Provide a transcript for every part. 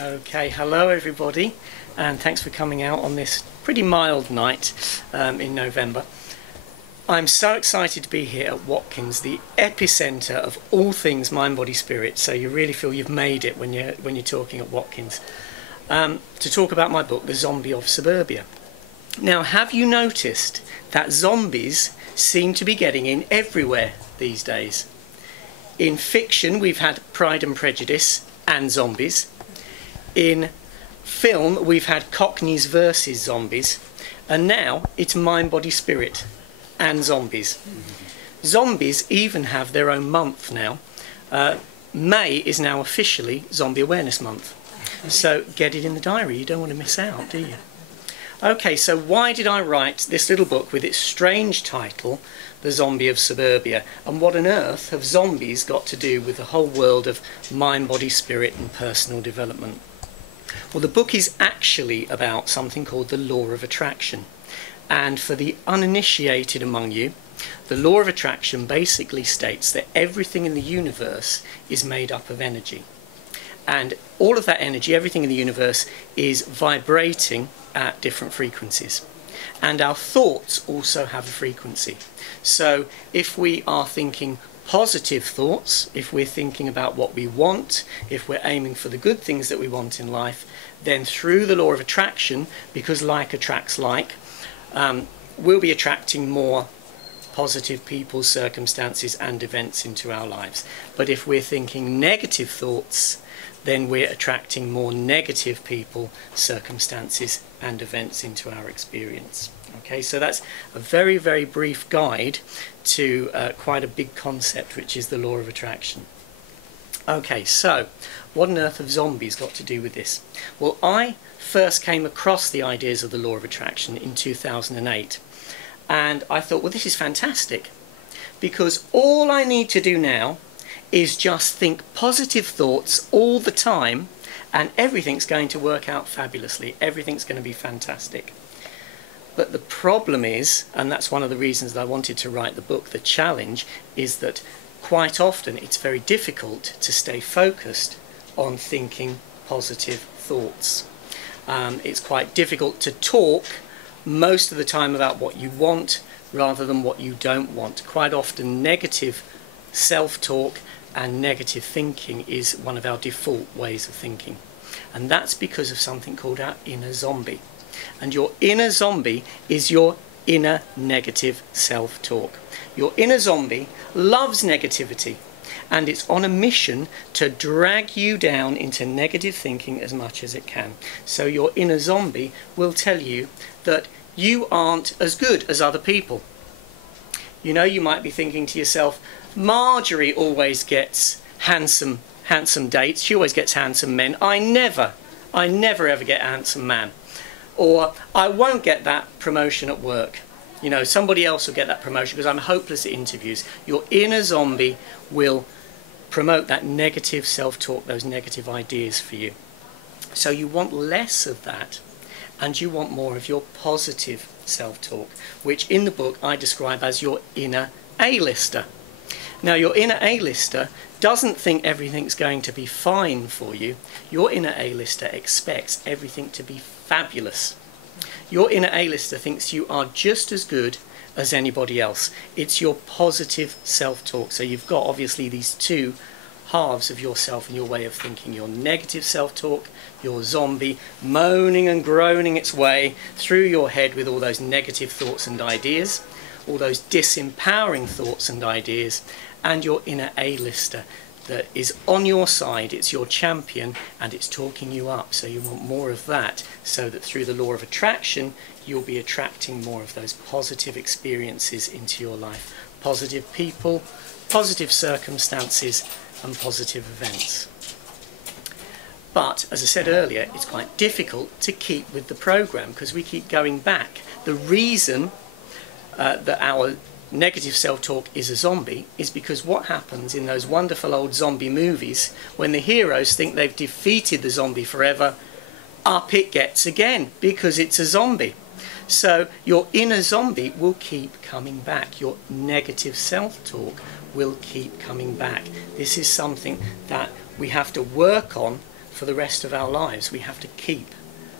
Okay, hello everybody, and thanks for coming out on this pretty mild night in November. I'm so excited to be here at Watkins, the epicentre of all things mind, body, spirit. So you really feel you've made it when you're talking at Watkins to talk about my book, The Zombie of Suburbia. Now, have you noticed that zombies seem to be getting in everywhere these days? In fiction, we've had Pride and Prejudice and zombies. In film, we've had Cockneys versus zombies, and now it's mind, body, spirit and zombies. Zombies even have their own month now. May is now officially Zombie Awareness Month, so get it in the diary. You don't want to miss out, do you? Okay, so why did I write this little book with its strange title, The Zombie of Suburbia, and what on earth have zombies got to do with the whole world of mind, body, spirit and personal development? Well, the book is actually about something called the law of attraction. And for the uninitiated among you, the law of attraction basically states that everything in the universe is made up of energy. And all of that energy, everything in the universe, is vibrating at different frequencies. And our thoughts also have a frequency. So if we are thinking positive thoughts, if we're thinking about what we want, if we're aiming for the good things that we want in life, then through the law of attraction, because like attracts like, we'll be attracting more positive people, circumstances and events into our lives. But if we're thinking negative thoughts, then we're attracting more negative people, circumstances and events into our experience. Okay, so that's a very, very brief guide to quite a big concept, which is the law of attraction. Okay, so what on earth have zombies got to do with this? Well, I first came across the ideas of the law of attraction in 2008, and I thought, well, this is fantastic, because all I need to do now is just think positive thoughts all the time, and everything's going to work out fabulously. Everything's going to be fantastic. But the problem is, and that's one of the reasons that I wanted to write the book, the challenge is that quite often it's very difficult to stay focused on thinking positive thoughts. It's quite difficult to talk most of the time about what you want rather than what you don't want. Quite often negative self-talk and negative thinking is one of our default ways of thinking. And that's because of something called our inner zombie. And your inner zombie is your inner negative self-talk. Your inner zombie loves negativity, and it's on a mission to drag you down into negative thinking as much as it can. So your inner zombie will tell you that you aren't as good as other people. You know, you might be thinking to yourself, Marjorie always gets handsome dates, she always gets handsome men, I never ever get a handsome man. Or I won't get that promotion at work. You know, somebody else will get that promotion because I'm hopeless at interviews. Your inner zombie will promote that negative self-talk, those negative ideas for you. So you want less of that, and you want more of your positive self-talk, which in the book I describe as your inner A-lister. Now, your inner A-lister doesn't think everything's going to be fine for you. Your inner A-lister expects everything to be fabulous. Your inner A-lister thinks you are just as good as anybody else. It's your positive self-talk. So you've got obviously these two halves of yourself and your way of thinking. Your negative self-talk, your zombie moaning and groaning its way through your head with all those negative thoughts and ideas, all those disempowering thoughts and ideas, and your inner A-lister that is on your side. It's your champion and it's talking you up. So you want more of that, so that through the law of attraction you'll be attracting more of those positive experiences into your life. Positive people, positive circumstances and positive events. But as I said earlier, it's quite difficult to keep with the program because we keep going back. The reason that our negative self-talk is a zombie is because what happens in those wonderful old zombie movies, when the heroes think they've defeated the zombie forever, up it gets again because it's a zombie. So your inner zombie will keep coming back. Your negative self-talk will keep coming back. This is something that we have to work on for the rest of our lives. We have to keep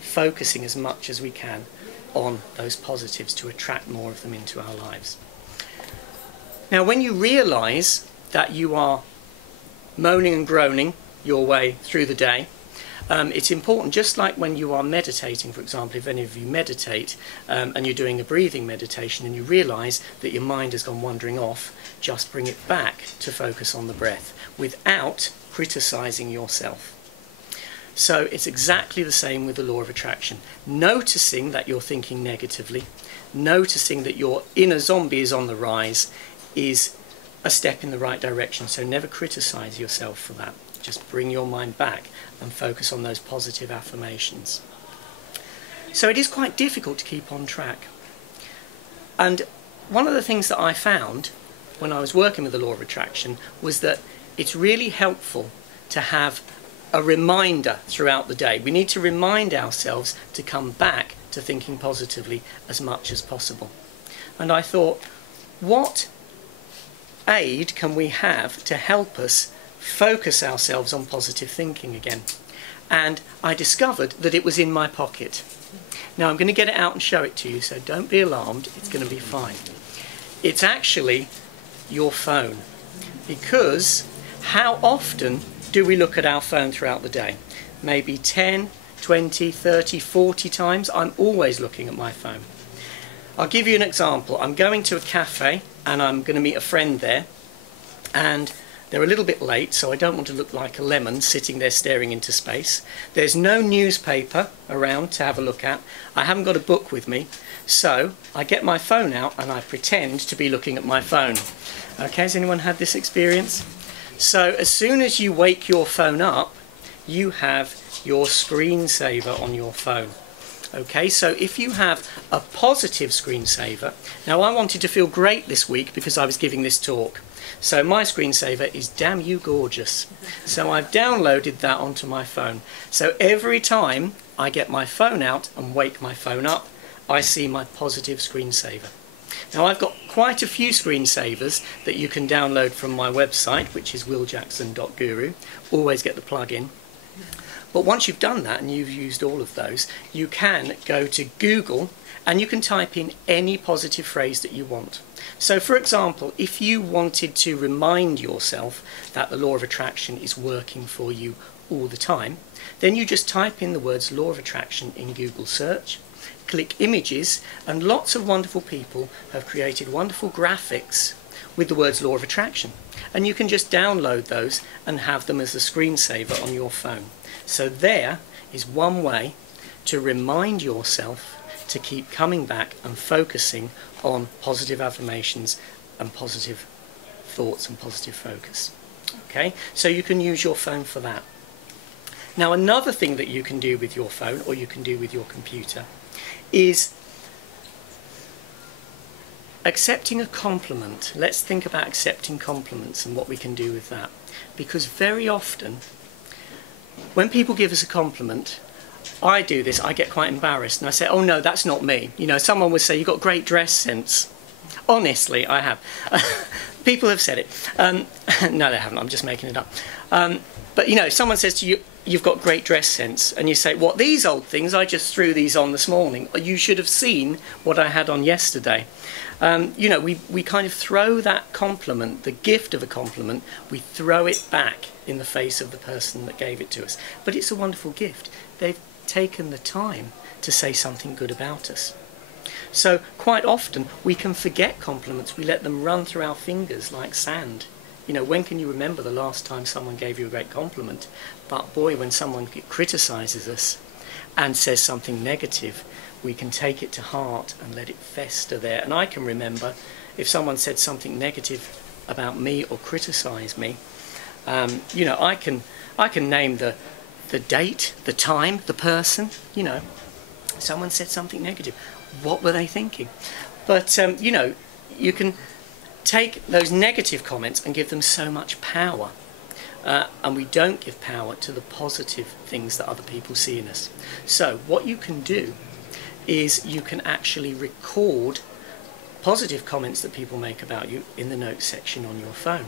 focusing as much as we can on those positives to attract more of them into our lives. Now, when you realise that you are moaning and groaning your way through the day, it's important, just like when you are meditating, for example, if any of you meditate and you're doing a breathing meditation and you realise that your mind has gone wandering off, just bring it back to focus on the breath without criticising yourself. So it's exactly the same with the law of attraction. Noticing that you're thinking negatively, noticing that your inner zombie is on the rise, is a step in the right direction. So never criticise yourself for that. Just bring your mind back and focus on those positive affirmations. So it is quite difficult to keep on track. And one of the things that I found when I was working with the law of attraction was that it's really helpful to have a reminder throughout the day. We need to remind ourselves to come back to thinking positively as much as possible. And I thought, what aid can we have to help us focus ourselves on positive thinking again? And I discovered that it was in my pocket. Now I'm going to get it out and show it to you, so don't be alarmed, it's going to be fine. It's actually your phone. Because how often do we look at our phone throughout the day? Maybe 10, 20, 30, 40 times. I'm always looking at my phone. I'll give you an example. I'm going to a cafe and I'm going to meet a friend there, and they're a little bit late, so I don't want to look like a lemon sitting there staring into space. There's no newspaper around to have a look at. I haven't got a book with me, so I get my phone out and I pretend to be looking at my phone. Okay, has anyone had this experience? So as soon as you wake your phone up, you have your screensaver on your phone. Okay, so if you have a positive screensaver, now I wanted to feel great this week because I was giving this talk. So my screensaver is damn you gorgeous. So I've downloaded that onto my phone. So every time I get my phone out and wake my phone up, I see my positive screensaver. Now I've got quite a few screensavers that you can download from my website, which is willjackson.guru. Always get the plug-in. But once you've done that and you've used all of those, you can go to Google and you can type in any positive phrase that you want. So for example, if you wanted to remind yourself that the law of attraction is working for you all the time, then you just type in the words law of attraction in Google search, click images, and lots of wonderful people have created wonderful graphics with the words law of attraction. And you can just download those and have them as a screensaver on your phone. So there is one way to remind yourself to keep coming back and focusing on positive affirmations and positive thoughts and positive focus. Okay, so you can use your phone for that. Now another thing that you can do with your phone, or you can do with your computer, is accepting a compliment. Let's think about accepting compliments and what we can do with that. Because very often, when people give us a compliment, I do this, I get quite embarrassed and I say, oh no, that's not me. You know, someone would say, you've got great dress sense. Honestly, I have. People have said it. No, they haven't, I'm just making it up. But you know, if someone says to you, you've got great dress sense, and you say, what, these old things? I just threw these on this morning. You should have seen what I had on yesterday. You know, we kind of throw that compliment, the gift of a compliment, we throw it back in the face of the person that gave it to us. But it's a wonderful gift. They've taken the time to say something good about us. So quite often we can forget compliments. We let them run through our fingers like sand. You know, when can you remember the last time someone gave you a great compliment? But boy, when someone criticises us and says something negative, we can take it to heart and let it fester there. And I can remember if someone said something negative about me or criticised me, you know, I can name the date, the time, the person. You know, someone said something negative. What were they thinking? But you know, you can take those negative comments and give them so much power. And we don't give power to the positive things that other people see in us. So what you can do is you can actually record positive comments that people make about you in the notes section on your phone.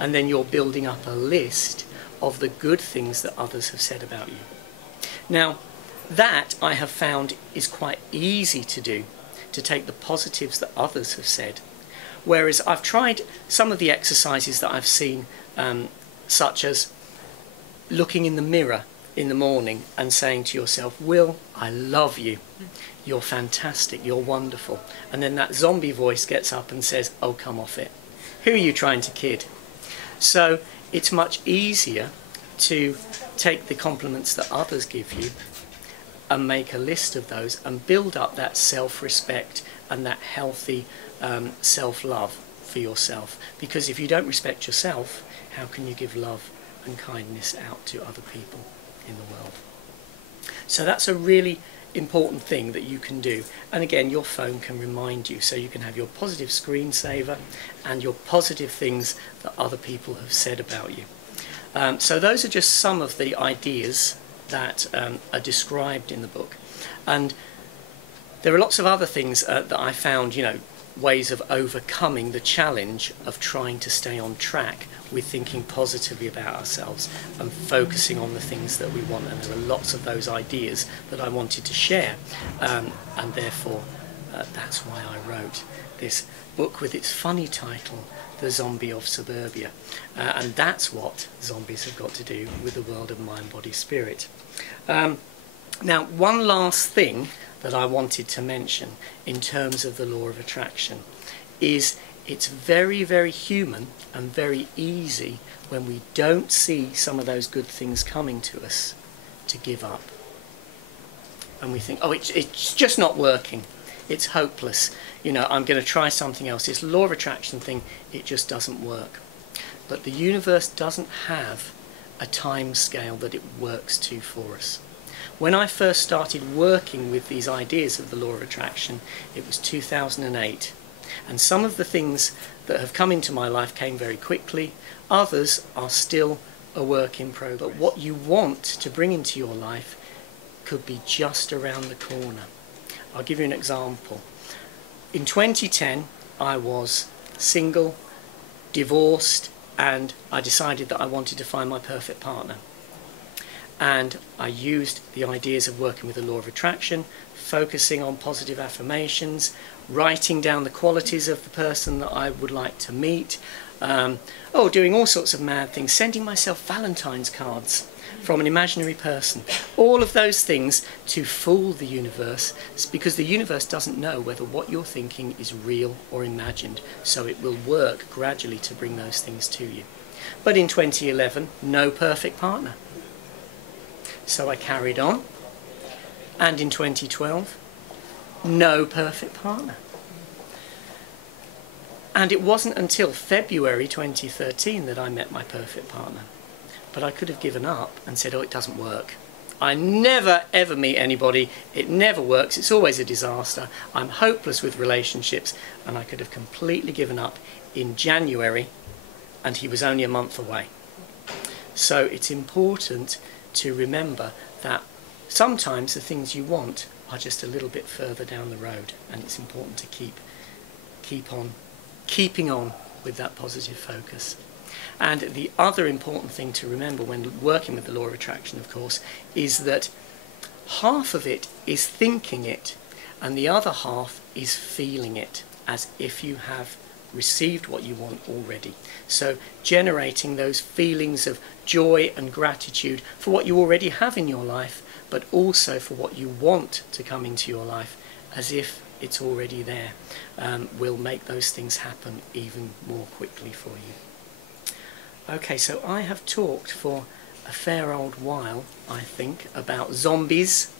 And then you're building up a list of the good things that others have said about you. Now, that I have found is quite easy to do, to take the positives that others have said. Whereas I've tried some of the exercises that I've seen, such as looking in the mirror in the morning and saying to yourself, Will, I love you. You're fantastic. You're wonderful. And then that zombie voice gets up and says, oh, come off it. Who are you trying to kid? So it's much easier to take the compliments that others give you and make a list of those and build up that self-respect and that healthy self-love for yourself. Because if you don't respect yourself, how can you give love and kindness out to other people in the world? So that's a really important thing that you can do. And again, your phone can remind you, so you can have your positive screensaver and your positive things that other people have said about you. So those are just some of the ideas that are described in the book. And there are lots of other things that I found, you know, ways of overcoming the challenge of trying to stay on track with thinking positively about ourselves and focusing on the things that we want. And there are lots of those ideas that I wanted to share, and therefore that's why I wrote this book with its funny title, The Zombie of Suburbia. And that's what zombies have got to do with the world of mind, body, spirit. Now, one last thing that I wanted to mention in terms of the law of attraction is it's very, very human and very easy when we don't see some of those good things coming to us to give up. And we think, oh, it's just not working. It's hopeless. You know, I'm going to try something else. This law of attraction thing, it just doesn't work. But the universe doesn't have a time scale that it works to for us. When I first started working with these ideas of the law of attraction, it was 2008. And some of the things that have come into my life came very quickly. Others are still a work in progress. But what you want to bring into your life could be just around the corner. I'll give you an example. In 2010, I was single, divorced, and I decided that I wanted to find my perfect partner. And I used the ideas of working with the law of attraction, focusing on positive affirmations, writing down the qualities of the person that I would like to meet, doing all sorts of mad things, sending myself Valentine's cards from an imaginary person. All of those things to fool the universe, because the universe doesn't know whether what you're thinking is real or imagined, so it will work gradually to bring those things to you. But in 2011, no perfect partner. So I carried on, and in 2012, no perfect partner. And it wasn't until February 2013 that I met my perfect partner. But I could have given up and said, oh, it doesn't work. I never ever meet anybody, it never works, it's always a disaster, I'm hopeless with relationships, and I could have completely given up in January, and he was only a month away. So it's important to remember that sometimes the things you want are just a little bit further down the road, and it's important to keeping on with that positive focus. And the other important thing to remember when working with the law of attraction, of course, is that half of it is thinking it and the other half is feeling it, as if you have received what you want already. So generating those feelings of joy and gratitude for what you already have in your life, but also for what you want to come into your life, as if it's already there, will make those things happen even more quickly for you. Okay, so I have talked for a fair old while, I think, about zombies,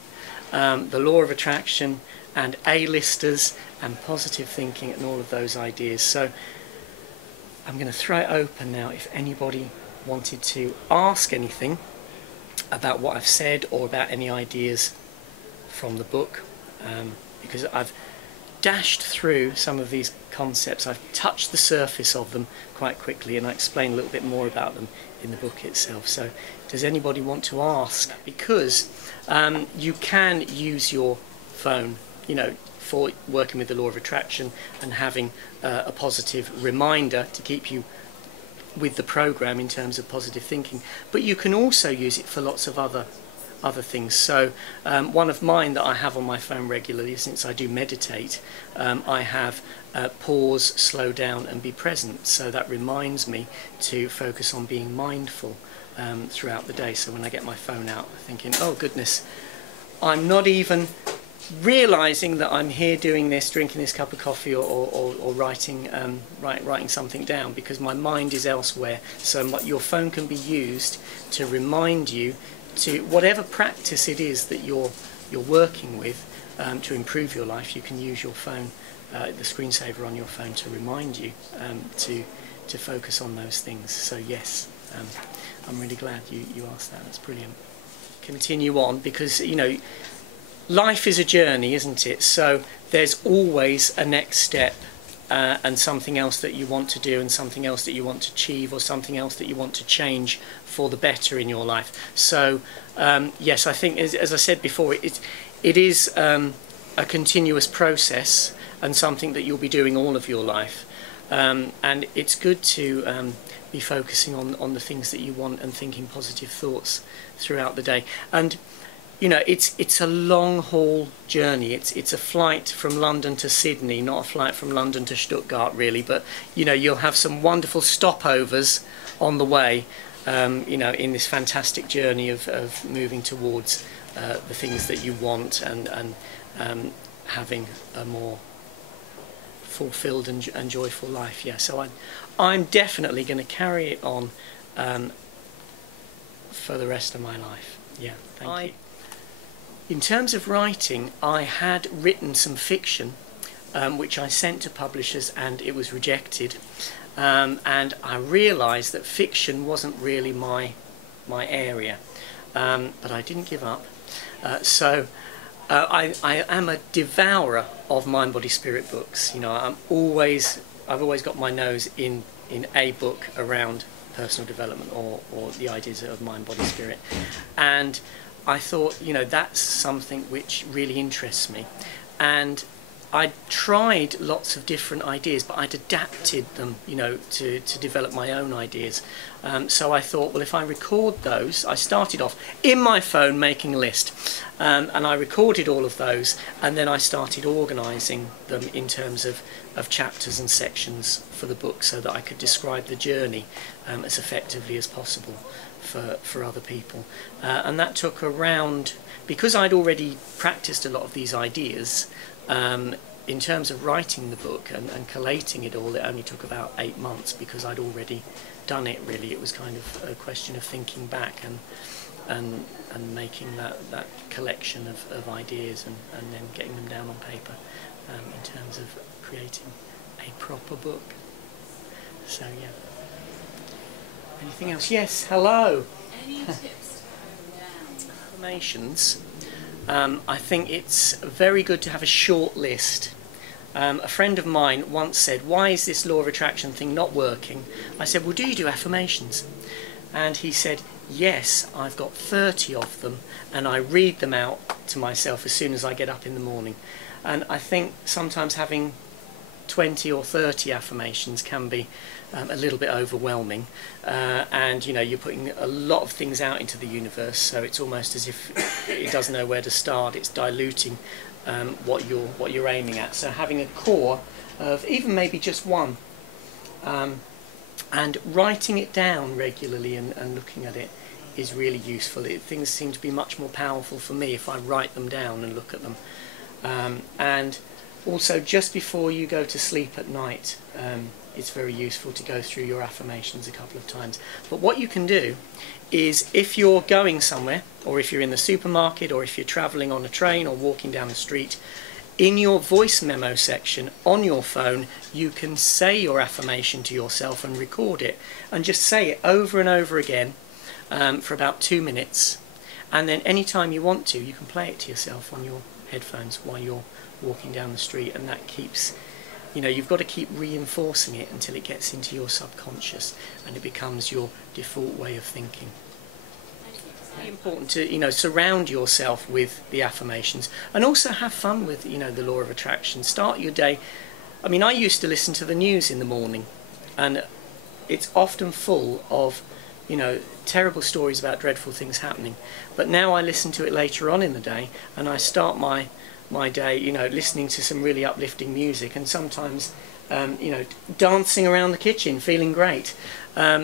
the law of attraction, and A-listers, and positive thinking, and all of those ideas. So I'm going to throw it open now if anybody wanted to ask anything about what I've said or about any ideas from the book, because I've dashed through some of these concepts. I've touched the surface of them quite quickly, and I explain a little bit more about them in the book itself. So does anybody want to ask? Because you can use your phone, you know, for working with the law of attraction and having a positive reminder to keep you with the program in terms of positive thinking, but you can also use it for lots of other things. So one of mine that I have on my phone regularly, since I do meditate, I have pause, slow down and be present. So that reminds me to focus on being mindful throughout the day. So when I get my phone out, thinking, oh goodness, I'm not even realizing that I'm here doing this, drinking this cup of coffee, or writing something down, because my mind is elsewhere. So your phone can be used to remind you, to whatever practice it is that you're working with, to improve your life. You can use your phone, the screensaver on your phone, to remind you to focus on those things. So yes, I'm really glad you asked that. That's brilliant. Continue on, because life is a journey, isn't it? So there's always a next step, and something else that you want to do, and something else that you want to achieve, or something else that you want to change for the better in your life. So yes, I think, as I said before, it is a continuous process, and something that you'll be doing all of your life. And it's good to be focusing on the things that you want, and thinking positive thoughts throughout the day. And it's a long haul journey. It's a flight from London to Sydney, not a flight from London to Stuttgart really, but you'll have some wonderful stopovers on the way, in this fantastic journey of moving towards the things that you want, and having a more fulfilled and joyful life. Yeah, so I'm definitely going to carry it on for the rest of my life. Yeah, thank you. In terms of writing, I had written some fiction, which I sent to publishers, and it was rejected. And I realised that fiction wasn't really my area, but I didn't give up. So I am a devourer of mind, body, spirit books. I've always got my nose in a book around personal development or the ideas of mind, body, spirit, and I thought, that's something which really interests me. And I tried lots of different ideas, but I'd adapted them, to develop my own ideas. So I thought, well, if I record those, I started off in my phone making a list, and I recorded all of those, and then I started organising them in terms of chapters and sections for the book, so that I could describe the journey as effectively as possible for other people. And that took around, because I'd already practiced a lot of these ideas, in terms of writing the book and collating it all, it only took about 8 months, because I'd already done it really. It was kind of a question of thinking back and making that collection of ideas, and then getting them down on paper, in terms of creating a proper book. So yeah. Anything else? Yes, hello. Any tips to down? Affirmations. I think it's very good to have a short list. A friend of mine once said, why is this law of attraction thing not working? I said, well, do you do affirmations? And he said, yes, I've got 30 of them, and I read them out to myself as soon as I get up in the morning. And I think sometimes having 20 or 30 affirmations can be a little bit overwhelming, and you're putting a lot of things out into the universe, so it's almost as if it doesn't know where to start. It's diluting what you're aiming at. So having a core of even maybe just one, and writing it down regularly and looking at it is really useful. Things seem to be much more powerful for me if I write them down and look at them. And also, just before you go to sleep at night, it's very useful to go through your affirmations a couple of times. But what you can do is, if you're going somewhere, or if you're in the supermarket, or if you're travelling on a train or walking down the street, in your voice memo section on your phone, you can say your affirmation to yourself and record it, and just say it over and over again for about 2 minutes. And then anytime you want to, you can play it to yourself on your headphones while you're walking down the street, and that keeps, you've got to keep reinforcing it until it gets into your subconscious and it becomes your default way of thinking. It's really important to surround yourself with the affirmations, and also have fun with the law of attraction. Start your day. I mean, I used to listen to the news in the morning, and it's often full of, you know, terrible stories about dreadful things happening. But now I listen to it later on in the day, and I start my day, you know, listening to some really uplifting music, and sometimes, you know, dancing around the kitchen, feeling great.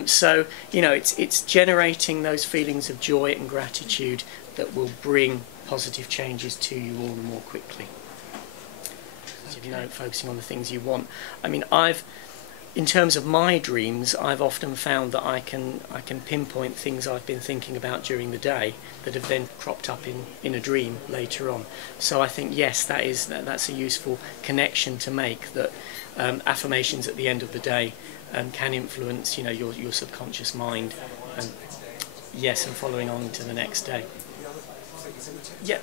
So, you know, it's generating those feelings of joy and gratitude that will bring positive changes to you all the more quickly. So, you know, focusing on the things you want. I mean, in terms of my dreams, I've often found that I can pinpoint things I've been thinking about during the day that have then cropped up in a dream later on. So I think, yes, that's a useful connection to make, that affirmations at the end of the day can influence, you know, your subconscious mind, and yes, and following on to the next day. Yeah,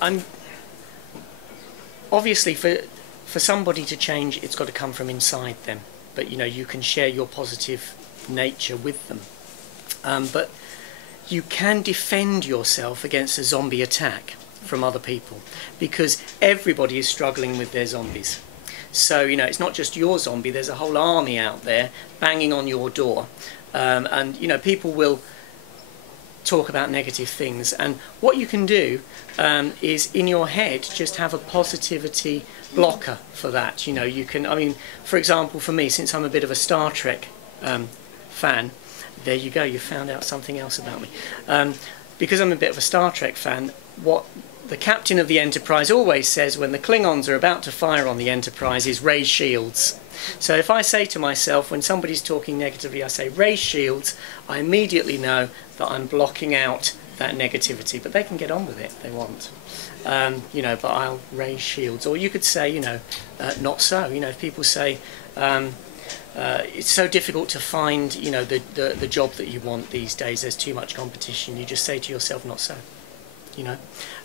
obviously for somebody to change, it's got to come from inside them. But, you know, you can share your positive nature with them. But you can defend yourself against a zombie attack from other people, because everybody is struggling with their zombies. So, you know, it's not just your zombie, there's a whole army out there banging on your door. And, you know, people will talk about negative things, and what you can do is in your head just have a positivity blocker for that. You know, you can, I mean, for example, for me, since I'm a bit of a Star Trek fan, there you go, you found out something else about me. Because I'm a bit of a Star Trek fan, what the captain of the Enterprise always says when the Klingons are about to fire on the Enterprise is raise shields. So if I say to myself, when somebody's talking negatively, I say raise shields, I immediately know that I'm blocking out that negativity. But they can get on with it if they want. You know, but I'll raise shields. Or you could say, you know, not so. You know, if people say it's so difficult to find, you know, the job that you want these days, there's too much competition, you just say to yourself, not so. You know,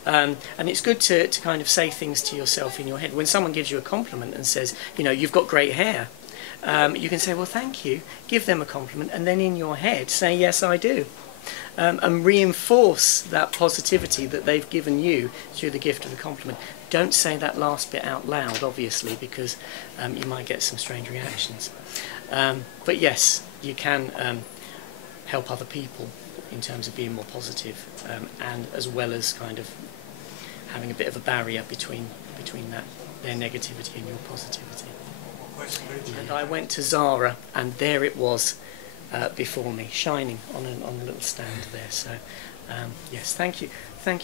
and it's good to kind of say things to yourself in your head. When someone gives you a compliment and says, you know, you've got great hair, you can say, well, thank you, give them a compliment, and then in your head say, yes, I do, and reinforce that positivity that they've given you through the gift of the compliment. Don't say that last bit out loud, obviously, because you might get some strange reactions. But yes, you can help other people in terms of being more positive, and as well as kind of having a bit of a barrier between that, their negativity and your positivity. And I went to Zara, and there it was before me, shining on a little stand there. So yes, thank you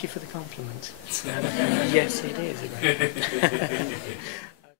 for the compliment. Yes, it is.